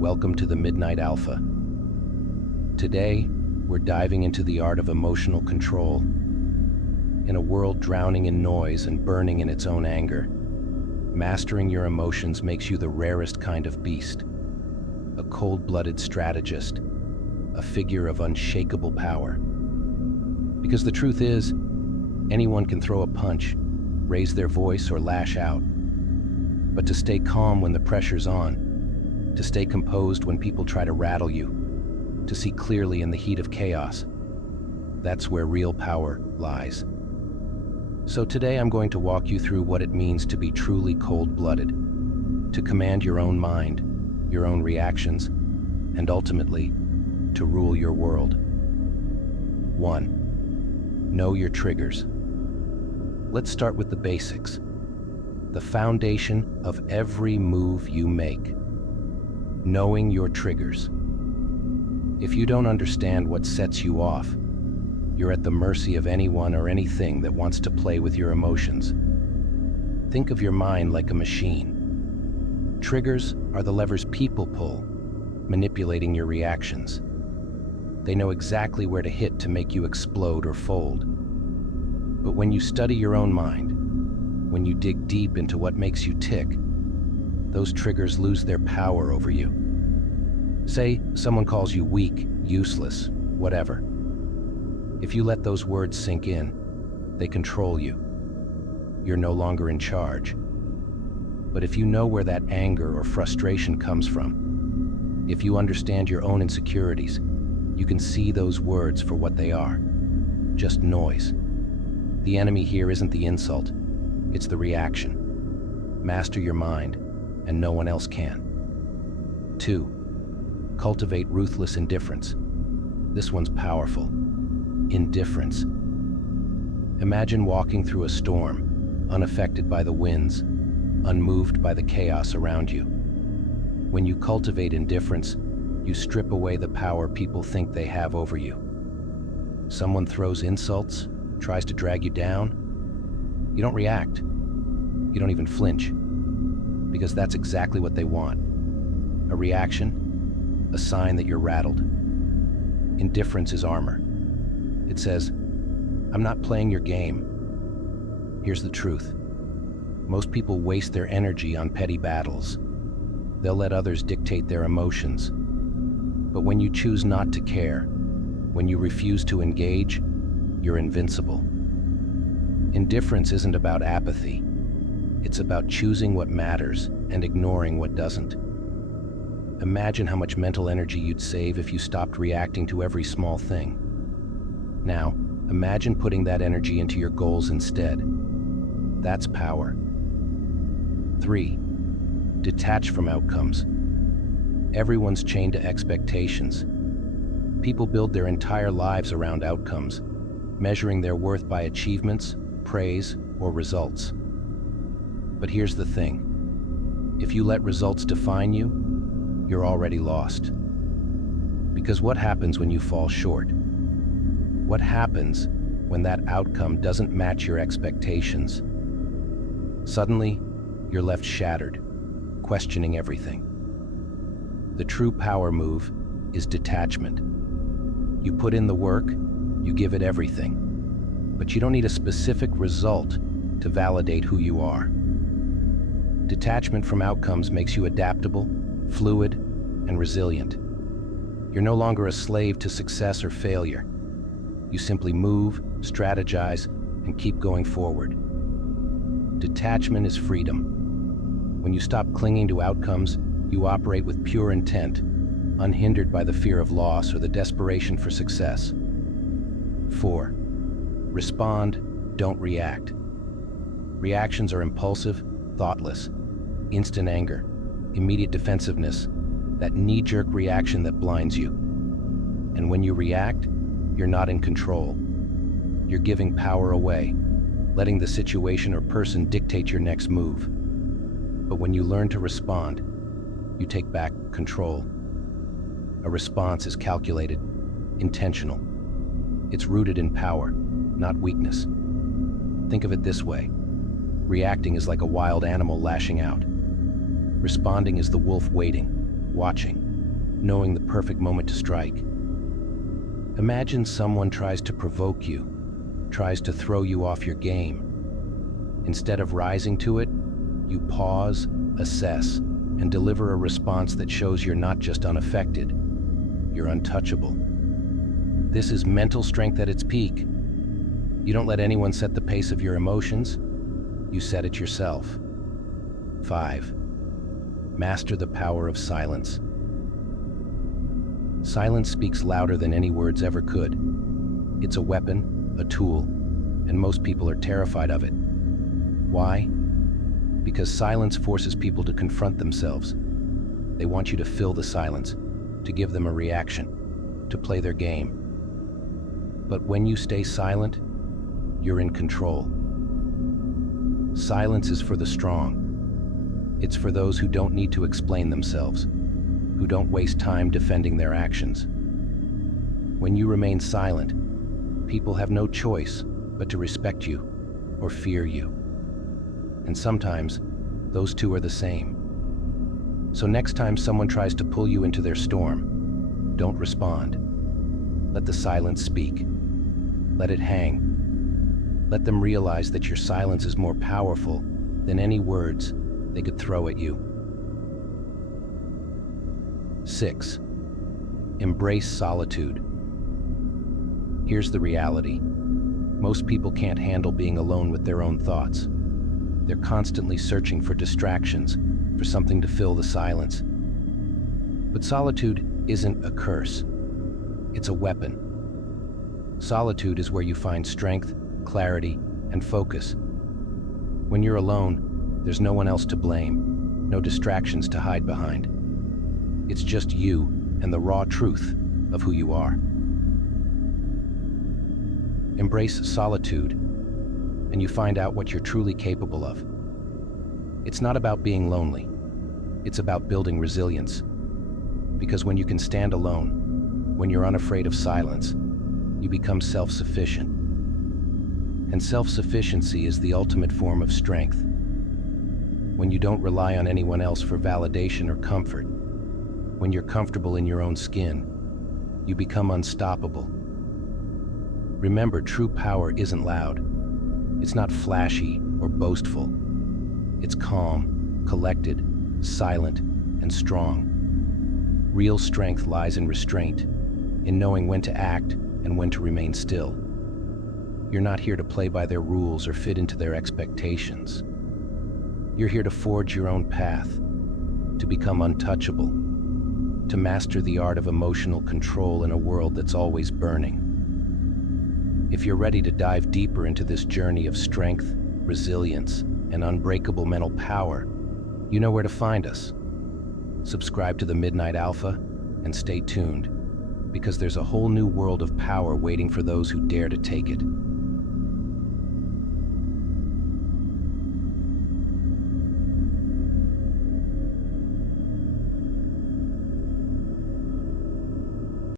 Welcome to the Midnight Alpha. Today, we're diving into the art of emotional control. In a world drowning in noise and burning in its own anger, mastering your emotions makes you the rarest kind of beast. A cold-blooded strategist, a figure of unshakable power. Because the truth is, anyone can throw a punch, raise their voice, or lash out. But to stay calm when the pressure's on, to stay composed when people try to rattle you, to see clearly in the heat of chaos, that's where real power lies. So today I'm going to walk you through what it means to be truly cold-blooded, to command your own mind, your own reactions, and ultimately, to rule your world. 1. Know your triggers. Let's start with the basics. The foundation of every move you make. Knowing your triggers. If you don't understand what sets you off, you're at the mercy of anyone or anything that wants to play with your emotions. Think of your mind like a machine. Triggers are the levers people pull, manipulating your reactions. They know exactly where to hit to make you explode or fold. But when you study your own mind, when you dig deep into what makes you tick, those triggers lose their power over you. Say someone calls you weak, useless, whatever. If you let those words sink in, they control you. You're no longer in charge. But if you know where that anger or frustration comes from, if you understand your own insecurities, you can see those words for what they are. Just noise. The enemy here isn't the insult, it's the reaction. Master your mind, and no one else can. 2. Cultivate ruthless indifference. This one's powerful. Indifference. Imagine walking through a storm, unaffected by the winds, unmoved by the chaos around you. When you cultivate indifference, you strip away the power people think they have over you. Someone throws insults, tries to drag you down. You don't react. You don't even flinch. Because that's exactly what they want. A reaction, a sign that you're rattled. Indifference is armor. It says, I'm not playing your game. Here's the truth. Most people waste their energy on petty battles. They'll let others dictate their emotions. But when you choose not to care, when you refuse to engage, you're invincible. Indifference isn't about apathy. It's about choosing what matters and ignoring what doesn't. Imagine how much mental energy you'd save if you stopped reacting to every small thing. Now, imagine putting that energy into your goals instead. That's power. 3. Detach from outcomes. Everyone's chained to expectations. People build their entire lives around outcomes, measuring their worth by achievements, praise, or results. But here's the thing. If you let results define you, you're already lost. Because what happens when you fall short? What happens when that outcome doesn't match your expectations? Suddenly, you're left shattered, questioning everything. The true power move is detachment. You put in the work, you give it everything, but you don't need a specific result to validate who you are. Detachment from outcomes makes you adaptable, fluid, and resilient. You're no longer a slave to success or failure. You simply move, strategize, and keep going forward. Detachment is freedom. When you stop clinging to outcomes, you operate with pure intent, unhindered by the fear of loss or the desperation for success. 4. Respond, don't react. Reactions are impulsive, thoughtless, instant anger, immediate defensiveness, that knee-jerk reaction that blinds you. And when you react, you're not in control. You're giving power away, letting the situation or person dictate your next move. But when you learn to respond, you take back control. A response is calculated, intentional. It's rooted in power, not weakness. Think of it this way. Reacting is like a wild animal lashing out. Responding is the wolf waiting, watching. knowing the perfect moment to strike. Imagine someone tries to provoke you, tries to throw you off your game. Instead of rising to it, you pause, assess, and deliver a response that shows you're not just unaffected, you're untouchable. This is mental strength at its peak. You don't let anyone set the pace of your emotions, you set it yourself. 5. Master the power of silence. Silence speaks louder than any words ever could. It's a weapon, a tool, and most people are terrified of it. Why? Because silence forces people to confront themselves. They want you to fill the silence, to give them a reaction, to play their game. But when you stay silent, you're in control. Silence is for the strong. It's for those who don't need to explain themselves, who don't waste time defending their actions. When you remain silent, people have no choice but to respect you or fear you. And sometimes, those two are the same. So next time someone tries to pull you into their storm, don't respond. Let the silence speak. Let it hang. Let them realize that your silence is more powerful than any words they could throw at you. 6. Embrace solitude. Here's the reality. Most people can't handle being alone with their own thoughts. They're constantly searching for distractions, for something to fill the silence. But solitude isn't a curse. It's a weapon. Solitude is where you find strength, clarity, and focus. When you're alone, there's no one else to blame, no distractions to hide behind. It's just you and the raw truth of who you are. Embrace solitude, and you find out what you're truly capable of. It's not about being lonely. It's about building resilience. Because when you can stand alone, when you're unafraid of silence, you become self-sufficient. And self-sufficiency is the ultimate form of strength. When you don't rely on anyone else for validation or comfort, when you're comfortable in your own skin, you become unstoppable. Remember, true power isn't loud. It's not flashy or boastful. It's calm, collected, silent, and strong. Real strength lies in restraint, in knowing when to act and when to remain still. You're not here to play by their rules or fit into their expectations. You're here to forge your own path, to become untouchable, to master the art of emotional control in a world that's always burning. If you're ready to dive deeper into this journey of strength, resilience, and unbreakable mental power, you know where to find us. Subscribe to the Midnight Alpha and stay tuned, because there's a whole new world of power waiting for those who dare to take it.